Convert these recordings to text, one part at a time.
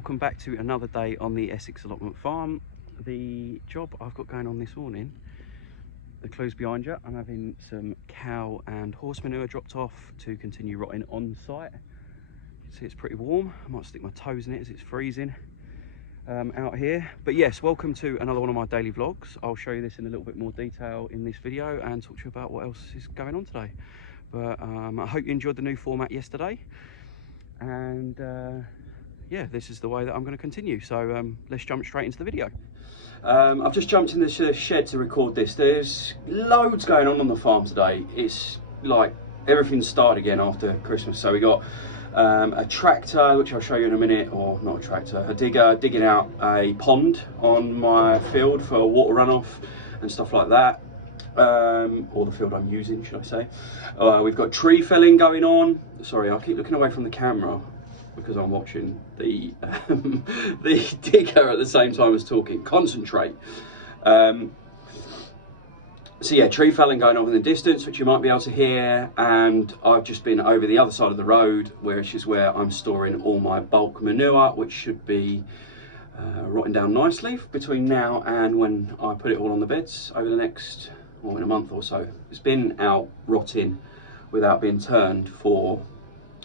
welcome back to another day on the Essex Allotment Farm. The job I've got going on this morning, the clue's behind you. I'm having some cow and horse manure dropped off to continue rotting on site. You can see it's pretty warm. I might stick my toes in it as it's freezing out here. But yes, welcome to another one of my daily vlogs. I'll show you this in a little bit more detail in this video and talk to you about what else is going on today. But I hope you enjoyed the new format yesterday. And yeah, this is the way that I'm going to continue. So let's jump straight into the video. I've just jumped in this shed to record this. There's loads going on the farm today. It's like everything's started again after Christmas. So we got a tractor, which I'll show you in a minute, or not a tractor, a digger digging out a pond on my field for water runoff and stuff like that. Or the field I'm using, should I say. We've got tree felling going on. Sorry, I keep looking away from the camera because I'm watching the the digger at the same time as talking. Concentrate. So yeah, tree felling going on in the distance, which you might be able to hear, and I've just been over the other side of the road, which is where I'm storing all my bulk manure, which should be rotting down nicely between now and when I put it all on the beds over the next, well, in a month or so. It's been out rotting without being turned for,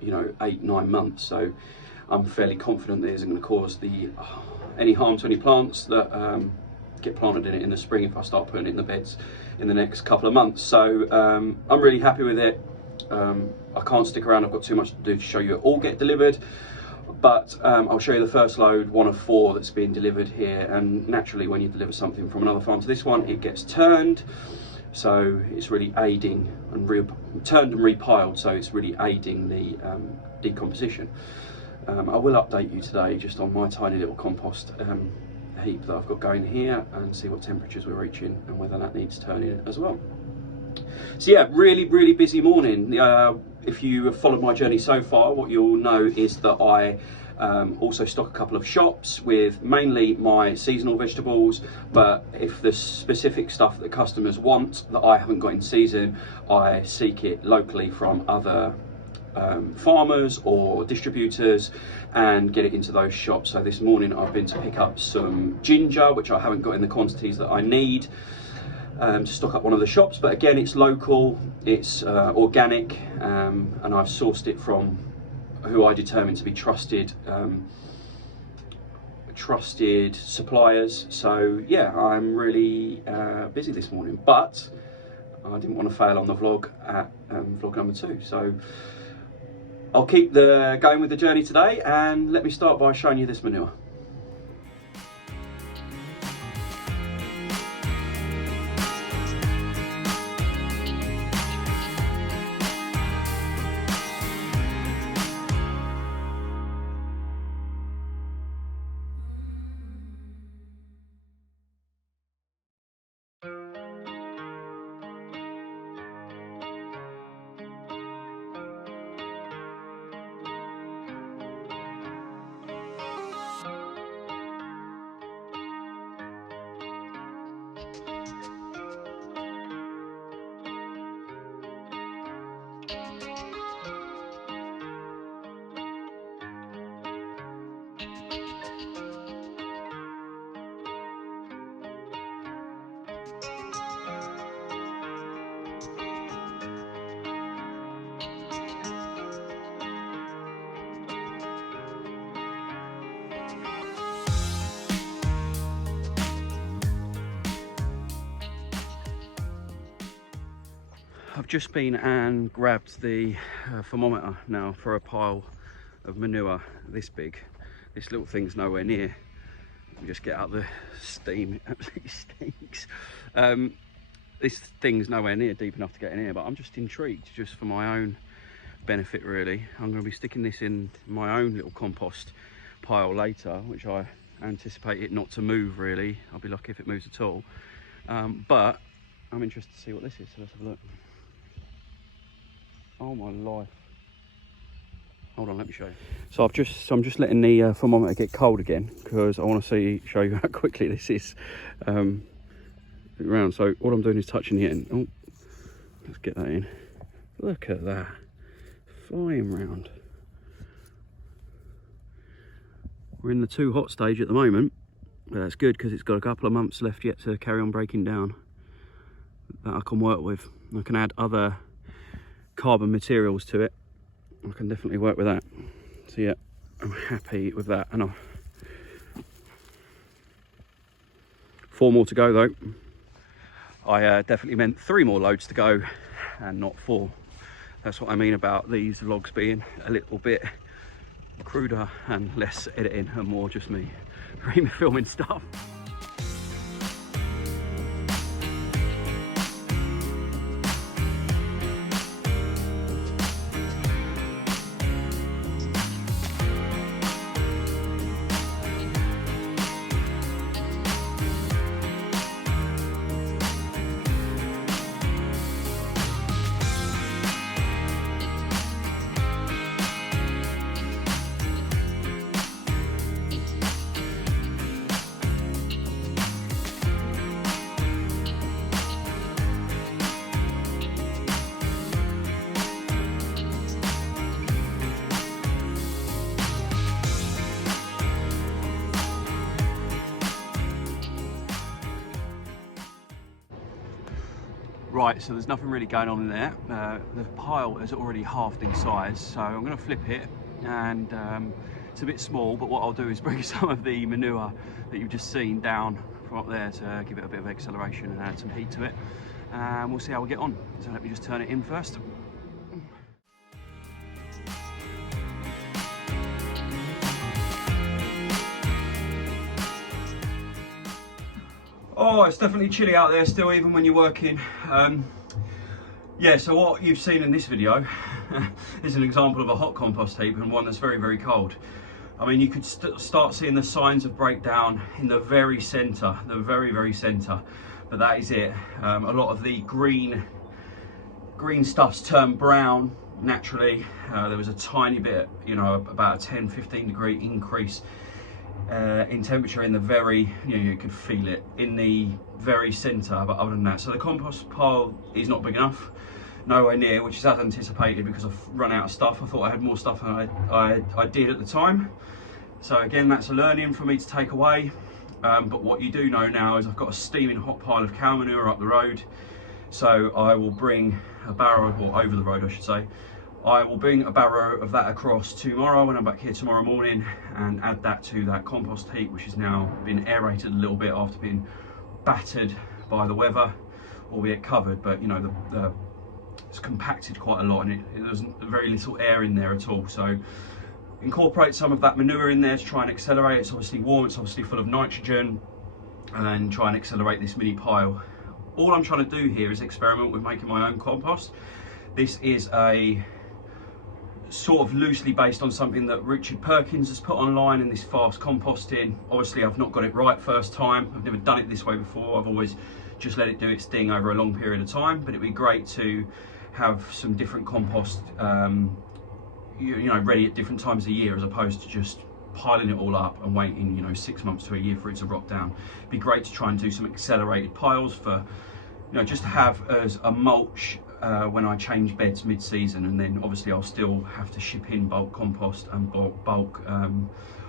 you know, 8-9 months, so I'm fairly confident that it isn't going to cause any harm to any plants that get planted in it in the spring if I start putting it in the beds in the next couple of months. So I'm really happy with it. I can't stick around, I've got too much to do to show you it all get delivered, but I'll show you the first load, one of 4 that's being delivered here. And naturally, when you deliver something from another farm to this one, it gets turned, so it's really aiding and turned and repiled, so it's really aiding the decomposition. I will update you today just on my tiny little compost heap that I've got going here, and see what temperatures we're reaching and whether that needs turning as well. So yeah, really busy morning. If you have followed my journey so far, what you'll know is that I also stock a couple of shops with mainly my seasonal vegetables, but if there's specific stuff that customers want that I haven't got in season, I seek it locally from other farmers or distributors and get it into those shops. So this morning I've been to pick up some ginger, which I haven't got in the quantities that I need, to stock up one of the shops, but again, it's local, it's organic, and I've sourced it from who I determine to be trusted suppliers. So yeah, I'm really busy this morning, but I didn't want to fail on the vlog at vlog number 2. So I'll keep going with the journey today, and let me start by showing you this manure. I've just been and grabbed the thermometer now for a pile of manure this big. This little thing's nowhere near. Let me just get out the steam, it absolutely stinks. This thing's nowhere near deep enough to get in here, but I'm just intrigued, just for my own benefit really. I'm going to be sticking this in my own little compost pile later, which I anticipate it not to move really. I'll be lucky if it moves at all. But I'm interested to see what this is, so let's have a look. Oh my life. Hold on, let me show you. So I'm just letting the thermometer get cold again, because I want to show you how quickly this is around. So all I'm doing is touching the end. Oh, let's get that in. Look at that, flying round. We're in the too hot stage at the moment, but that's good because it's got a couple of months left yet to carry on breaking down that I can work with. I can add other carbon materials to it. I can definitely work with that. So yeah, I'm happy with that. And 4 more to go though. I definitely meant 3 more loads to go and not 4. That's what I mean about these vlogs being a little bit cruder and less editing and more just me filming stuff. Right, so there's nothing really going on in there. The pile is already halved in size, so I'm going to flip it, and it's a bit small, but what I'll do is bring some of the manure that you've just seen down from up there to give it a bit of acceleration and add some heat to it, and we'll see how we get on. So let me just turn it in first. Oh, it's definitely chilly out there still, even when you're working. Yeah, so what you've seen in this video is an example of a hot compost heap and one that's very, very cold. I mean, you could start seeing the signs of breakdown in the very centre, the very, very centre. But that is it. A lot of the green stuff's turned brown naturally. There was a tiny bit, you know, about a 10-15 degree increase in temperature in the very, you could feel it in the very centre, but other than that, so the compost pile is not big enough, nowhere near, which is as anticipated because I've run out of stuff. I thought I had more stuff than I did at the time. So again, that's a learning for me to take away. But what you do know now is I've got a steaming hot pile of cow manure up the road. So I will bring a barrow, or over the road I should say, I will bring a barrow of that across tomorrow when I'm back here tomorrow morning and add that to that compost heap, which has now been aerated a little bit after being battered by the weather, albeit covered, but you know, it's compacted quite a lot and there's very little air in there at all. So incorporate some of that manure in there to try and accelerate. It's obviously warm, it's obviously full of nitrogen, and try and accelerate this mini pile. All I'm trying to do here is experiment with making my own compost. This is a sort of loosely based on something that Richard Perkins has put online in this fast composting. Obviously I've not got it right first time. I've never done it this way before. I've always just let it do its thing over a long period of time, but it'd be great to have some different compost you know, ready at different times of the year, as opposed to just piling it all up and waiting, you know, 6 months to a year for it to rot down. It'd be great to try and do some accelerated piles for, you know, just to have as a mulch when I change beds mid-season, and then obviously I'll still have to ship in bulk compost and bulk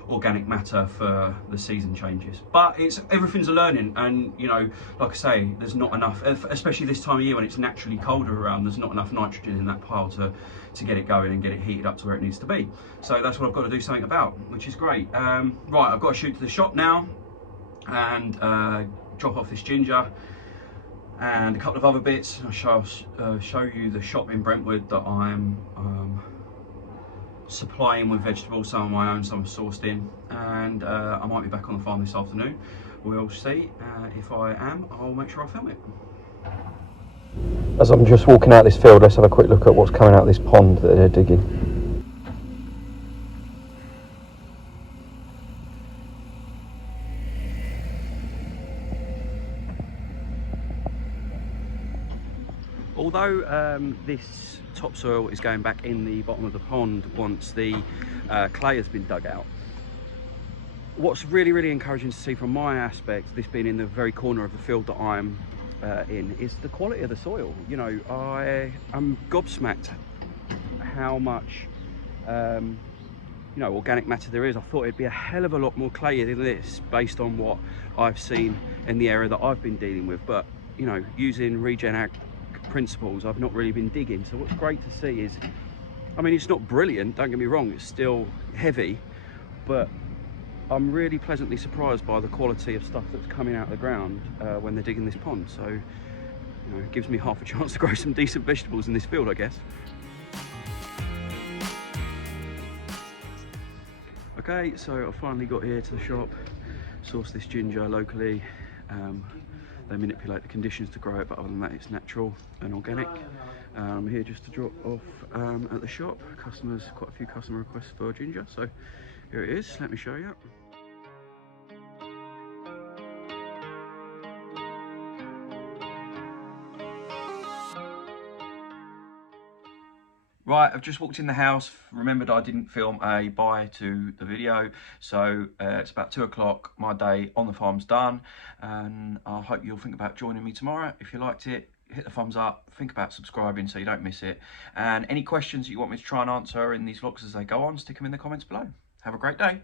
organic matter for the season changes. But everything's a learning, and you know, like I say, there's not enough, especially this time of year when it's naturally colder around, there's not enough nitrogen in that pile to get it going and get it heated up to where it needs to be. So that's what I've got to do something about, which is great. Right, I've got to shoot to the shop now and drop off this ginger and a couple of other bits. I shall show you the shop in Brentwood that I'm supplying with vegetables, some of my own, some sourced in, and I might be back on the farm this afternoon. We'll see. If I am, I'll make sure I film it. As I'm just walking out this field, let's have a quick look at what's coming out of this pond that they're digging. Although this topsoil is going back in the bottom of the pond once the clay has been dug out, what's really, really encouraging to see from my aspect, this being in the very corner of the field that I'm in, is the quality of the soil. You know, I am gobsmacked how much you know, organic matter there is. I thought it'd be a hell of a lot more clayey than this based on what I've seen in the area that I've been dealing with. But, you know, using regen ag principles, I've not really been digging. So what's great to see is, I mean, it's not brilliant, don't get me wrong, it's still heavy, but I'm really pleasantly surprised by the quality of stuff that's coming out of the ground when they're digging this pond. So, you know, it gives me half a chance to grow some decent vegetables in this field, I guess. Okay, so I finally got here to the shop, sourced this ginger locally. They manipulate the conditions to grow it, but other than that, it's natural and organic. I'm here just to drop off at the shop. Customers, quite a few customer requests for ginger, so here it is. Let me show you. Right, I've just walked in the house, remembered I didn't film a bye to the video, so it's about 2 o'clock, my day on the farm's done, and I hope you'll think about joining me tomorrow. If you liked it, hit the thumbs up, think about subscribing so you don't miss it, and any questions that you want me to try and answer in these vlogs as they go on, stick them in the comments below. Have a great day.